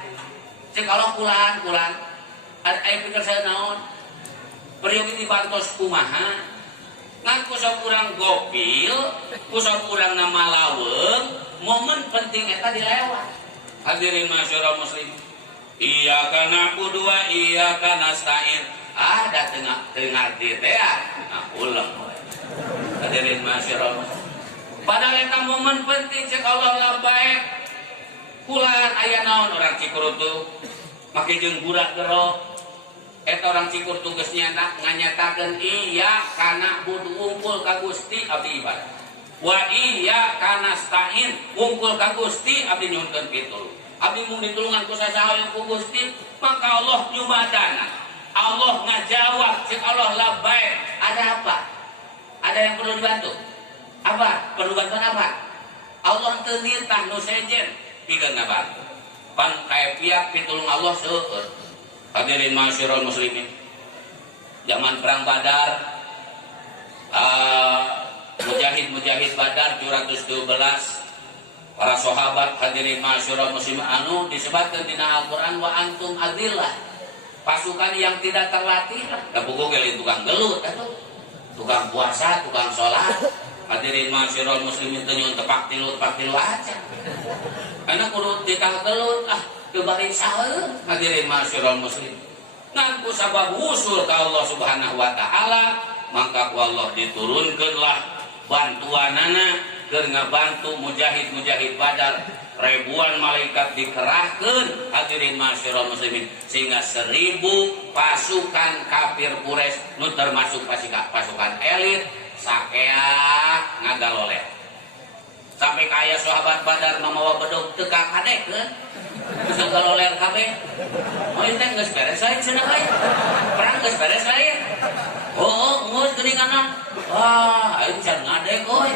Cek Allah kulaan aya pikir saya naon? Periuk dibantos kumaha? Ngan kusok urang gopil, kusok urang nama laweng, momen penting eta dilewat. Hadirin masyarakat muslim. Iyyaka na'budu wa iyyaka nasta'in. Ada tengah di teh. Nah, ulang. Hadirin masyarakat muslim. Padahal eta momen penting cek Allah labaik. Kulaan aya naon orang Cikuruntu make jeung budak gero. Eta orang Cikuruntu geus nganyatakeun iya kana budu wungkul ka Gusti abdi ibadah. Wa iyyaka nasta'in wungkul ka Gusti abdi nyuhunkeun pitulung. Abdi mung ditulungan ku sasaha ku Gusti, maka Allah nyumadana. Allah ngajawab cek Allah labaik. Ada apa? Ada yang perlu dibantu? Apa? Perlu bantuan apa? Allah teu nitah nu sejen pikeun ngabantu. Pan kae piak pitulung Allah seueur. Hadirin masyarakat muslimin. Zaman perang Badar mujahid Badar 712 para sahabat hadirin masyarakat muslimin anu disebutkeun dina Al-Qur'an wa antum adillah. Pasukan yang tidak terlatih, kapugu ge tukang gelut atuh. Tukang puasa, tukang salat. Hadirin masyarakat muslimin teu nyun tepak tilu aja. Karena kudu dikang gelut kebari saeur hadirin masyarakat muslimin. Ngan ku sabab usul ka Allah Subhanahu wa taala, maka ku Allah diturunkeunlah bantuanana keur ngabantu mujahid Badar. Ribuan malaikat dikerahkeun hadirin masyarakat muslimin sehingga 1000 pasukan kafir Quraisy nu termasuk pasukan elit sakea ngagaloler. Sampai kaya sahabat Badar mamawa bedog teu kadekeun geus ngagaloler kabeh. Moy teh geus beres lain cenah aya. Perang geus beres lain. Oh, geus geuninganan. Wah, aing can ngadek euy.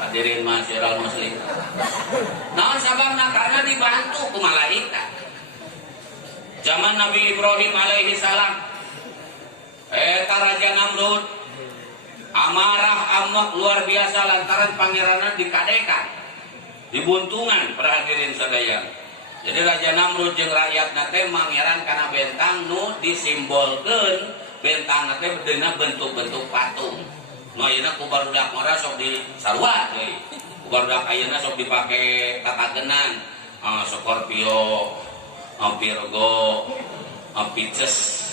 Hadirin masyarakat muslim. Nah, sababna karena dibantu ku malaikat. Zaman Nabi Ibrahim alaihi salam, eta Raja Namrud amarah amok luar biasa lantaran pangeranna dikadekan, dibuntungan perhadirin sadaya. Jadi Raja Namrud jeung rakyatna teh mangeran kana bentang nu disimbolkeun bentang teh dina bentuk-bentuk patung. Nu ayeuna ku barudak mara sok disarua deui. Ku barudak ayeuna sok dipake tatagenan, Scorpio, Virgo, Pisces.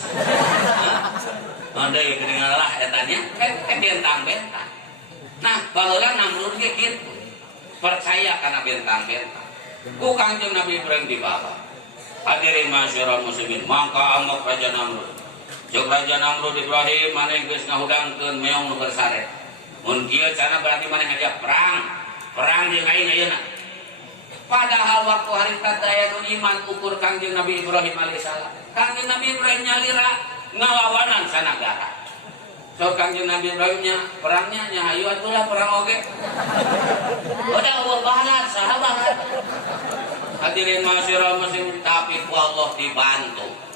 Ada yang kedengaran etanya kan bentang-bentang. Nah, baheula Namrud ge kitu. Percaya kana bentang-bentang. Ku Kangjeng Nabi Ibrahim dibawa. Hadirin masyarakat muslimin, mangka amok Raja Namrud. Jok Raja Namrud Ibrahim maneh geus ngahudangkeun meong nu bersaret. Mun kieu cenah berarti maneh ngajak perang jeung aing ayeuna. Padahal waktu harita daya nu iman ukur Kangjeng Nabi Ibrahim alaihissalam. Kangjeng Nabi Ibrahim nyalira ngalawanan sanagara. So Kangjeng Nabi Ibrahimnya perangnya nya hayu atulah perang oge. Udah Allah bahalat sahabat. Hadirin masyarakat muslim, tapi ku Allah dibantu.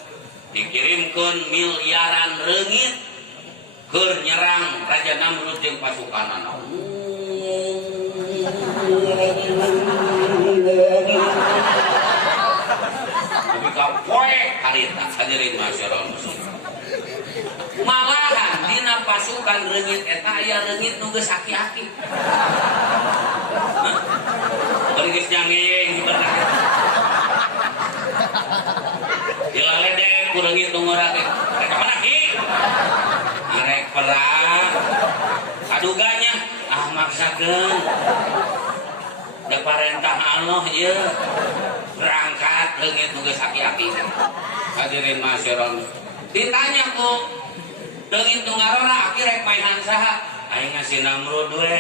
Dikirimkeun miliaran reungit keur nyerang Raja Namrud jeung pasukanana. Tapi kapoe harita hadirin masyarakat muslim. Malahan dina pasukan reungit eta aya reungit nu geus aki-aki. Geus nyanging bener. Dilaledek ku reungit nu ngora teh. Rek mana ki? Arek perang. Aduganya maksakeun. Da parentah Allah ieu. Berangkat reungit nu geus aki-aki. Hadirin masyarakat. Ditanya ku reungit nu ngarora aki rek maehan saha? Aing ngasih Namrud we.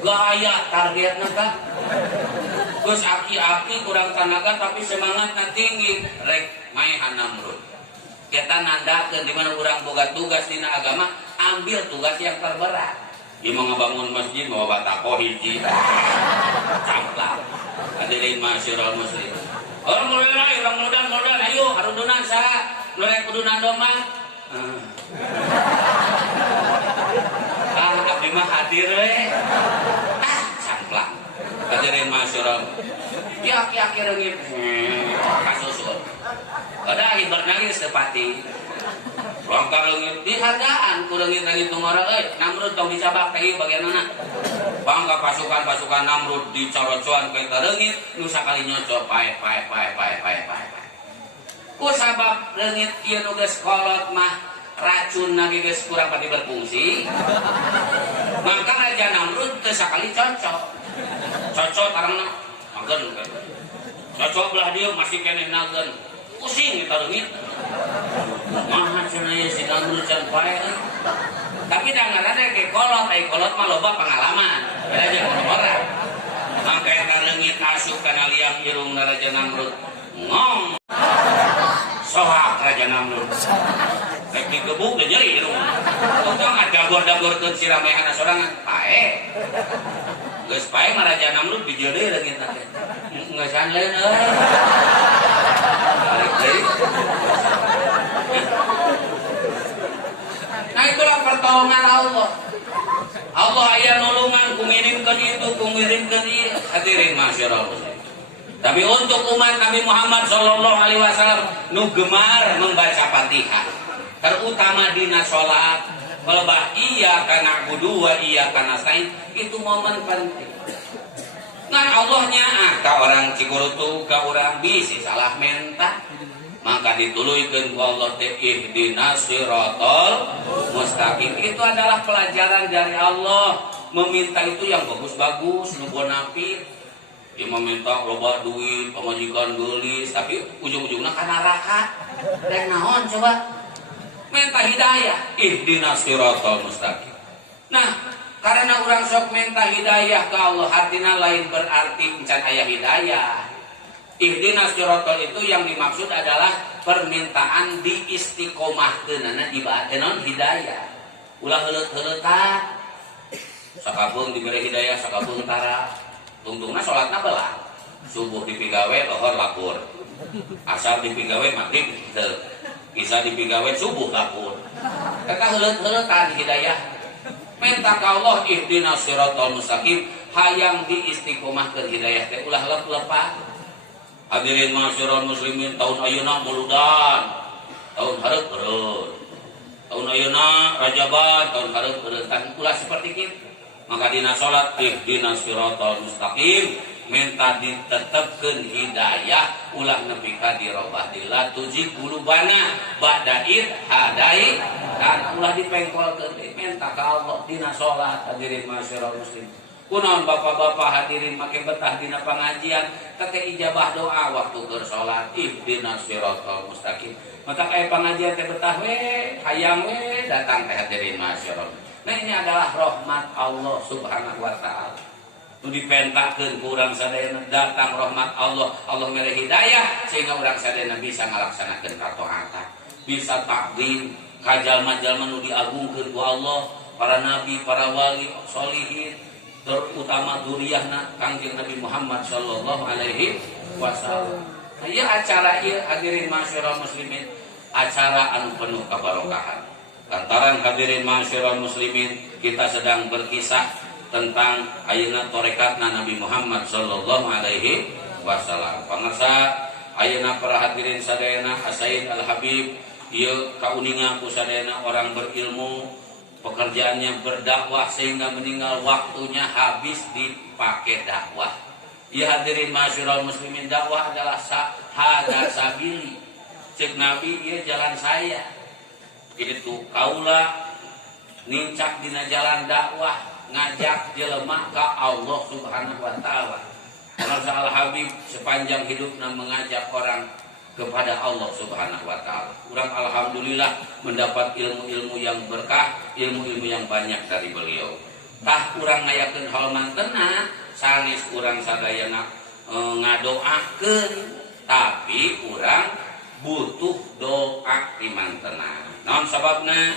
Gaya targetna tah. Terus aki-aki kurang tenaga tapi semangatnya tinggi. Rek maehan Namrud. Kita nandakeun di mana urang boga tugas dina agama, ambil tugas yang terberat. Ieu mau ngebangun masjid, mau batako hiji. Camplak. Hadirin masyarul muslim. Orang mulai orang muda, ayo harudunan saha? Nu rek kudunan domba. Abdi mah hadir we. Camplak. Hadirin masyarul. Ya aki-aki reungit kasusun. Ada ibarat nangis tepati. Rongkar leungit dihargaan ku leungit nangis tungora euy. Namrud tong dicabak teh bagaimana? Bangga pasukan-pasukan Namrud dicorocoan ke leungit nu sakali nyocor pae. Ku sabab leungit ieu nu geus kolot mah racunna geus kurang pati berfungsi. Maka Raja Namrud teu sakali cocok. Cocok tarangna mageun kan. Cocok belah dieu masih keneh nageun. Pusing kita leungit. Maha cenah si Namrud can pae. Tapi dangarana ke kolot, kolot mah loba pengalaman. Beda jeung orang. Maka eta leungit asup kana liang irungna Raja Namrud. Ngong. Sohak Raja Namrud. Rek digebuk teh nyeri irung. Untung agagor-dagorkeun si ramehana sorangan. Pae. Geus pae mah Raja Namrud di deui leungit teh. Geus sanleun euy. Nah itulah pertolongan Allah. Allah aya nulungan kumirimkeun itu, kumirimkeun ieu. Hadirin masyarul muslim. Tapi untuk umat Nabi Muhammad sallallahu alaihi wasallam nu gemar membaca Fatihah, terutama dina salat, melebah iyyaka na'budu wa iyyaka nasta'in, itu momen penting. Ngan Allah nyaah ka orang Cikurutu, ka urang bisi salah mentah. Maka dituluikeun ku Allah teh ihdinas siratal mustaqim. Itu adalah pelajaran dari Allah. Meminta itu yang bagus-bagus, nu bonafit. Dia meminta loba duit, pamajikan geulis, tapi ujung-ujungna ka neraka. Dan naon coba? Minta hidayah, ihdinas siratal mustaqim. Nah, karena urang sok minta hidayah ke Allah, artinya lain berarti encan aya hidayah. Ihdinas siratal itu yang dimaksud adalah permintaan diistiqomahkeunana ibadah hidayah. Ulah heuleut-heuleutan. Sakabeung diberi hidayah, sakabeung tara. Tungtungna salatna belah. Subuh dipigawe, lohor lapur. Asar dipigawe, maghrib teu. Isya dipigawe, subuh lapur. Eta heuleut-heuleutan hidayah. Minta ka Allah ihdinas siratal mustaqim, hayang diistiqomahkeun hidayah teh ulah lep-lepan. Hadirin masyarul muslimin, tahun ayeuna muludan, tahun hareup eureun. Tahun ayeuna Rajaban, tahun hareup eureun. Ulah seperti kitu. Maka dina salat ihdinas siratal mustaqim, minta ditetepkeun hidayah ulah nepi ka dirobadillah tuji qulubana ba'da id hadai dan ulah dipengkolkeun minta ka Allah dina salat. Hadirin masyarul muslimin, kunaon bapak-bapak hadirin make betah dina pangajian teh ijabah doa waktu keur salat ihdinas siratal mustaqim. Maka kayak pengajian teh betah we, hayang we datang teh hadirin masyarul. Nah ini adalah rahmat Allah subhanahu wa ta'ala. Nu dipentakeun ku urang sadayana datang rahmat Allah. Allah mere hidayah sehingga urang sadayana bisa ngalaksanakeun kataatan, bisa takdim ka jalma-jalma nu diagungkeun ku Allah, para nabi, para wali, sholihin, terutama dzurriyyahna Kangjeng Nabi Muhammad sallallahu alaihi wasallam. Ieu acara ieu hadirin masyarul muslimin, acara anu penuh kabarokahan. Lantaran hadirin masyarul muslimin, kita sedang berkisah tentang ayeuna torekatna Nabi Muhammad sallallahu alaihi wasallam. Pangarsa ayeuna para hadirin sadayana Sayyid Al Habib ieu kauningan ku sadayana orang berilmu, pekerjaannya berdakwah sehingga meninggal waktunya habis dipakai dakwah. Ya hadirin masyarul muslimin, dakwah adalah hada sabili. Cek Nabi ieu jalan saya. Itu kaula nincak dina jalan dakwah ngajak jelema ka Allah subhanahu wa ta'ala. Al Habib sepanjang hidupnya mengajak orang kepada Allah subhanahu wa ta'ala. Urang alhamdulillah mendapat ilmu-ilmu yang berkah, ilmu-ilmu yang banyak dari beliau. Tah urang ngayakeun hal mantena sanes urang sadayana ngadoakeun, tapi urang butuh doa di mantenan. Naon sababna?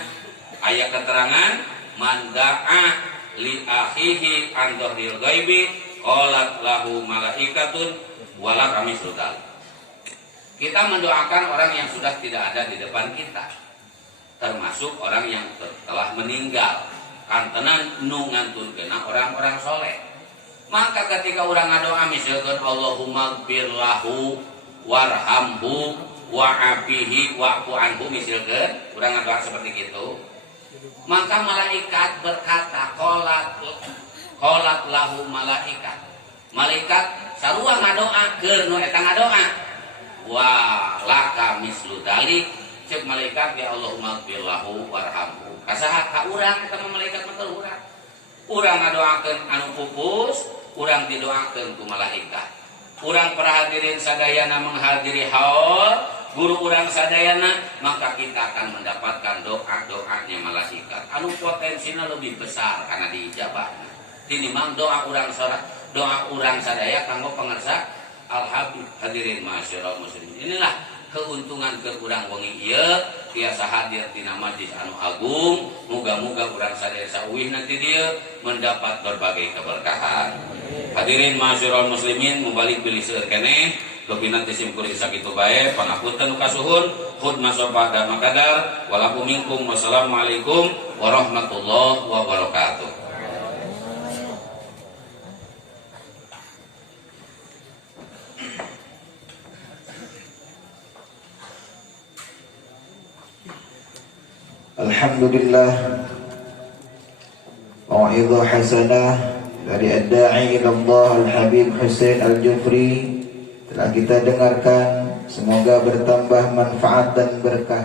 Aya keterangan man da'a li akhihi an dhahril ghaibi qalat lahu malaikatun wala kami sudal. Kita mendoakan orang yang sudah tidak ada di depan kita, termasuk orang yang telah meninggal, kantenan nu ngantunkeuna orang-orang soleh. Maka ketika orang ngadoa misalkan Allahumma gfir lahu warhamhu wa'afihi wa'fu anhu misalkan orang ngadoa seperti itu, maka malaikat berkata qolat lahu malaikat sarua ngadoa keur nu eta ngadoa wa laka mislu dalik cek malaikat ya Allahumma gfir lahu warhamhu kasaha ka urang eta malaikat mah urang ngadoakeun anu pupus urang didoakeun ku malaikat. Urang perhadirin sadayana menghadiri haul guru urang sadayana, maka kita akan mendapatkan doa-doanya malaikat anu potensinya lebih besar karena diijabahna tinimbang doa urang sadaya kanggo pangarsa al-habib. Hadirin masyaallah muslimin, inilah keuntungan ke urang wengi ieu tiasa hadir tina majlis anu agung. Muga-muga urang sadaya sauih nanti dia mendapat berbagai keberkahan. Hadirin masyaallah muslimin, mubalik pilih seueur keneh Lobinan tisim kuring sakitu bae, pangapunten kasuhun, khudna sopa dan makadar, walakum minkum, wassalamualaikum warahmatullahi wabarakatuh. Alhamdulillah, mau'idhah hasanah dari ad-da'i ila Allah Al-Habib Hussein Al-Jufri telah kita dengarkan. Semoga bertambah manfaat dan berkah.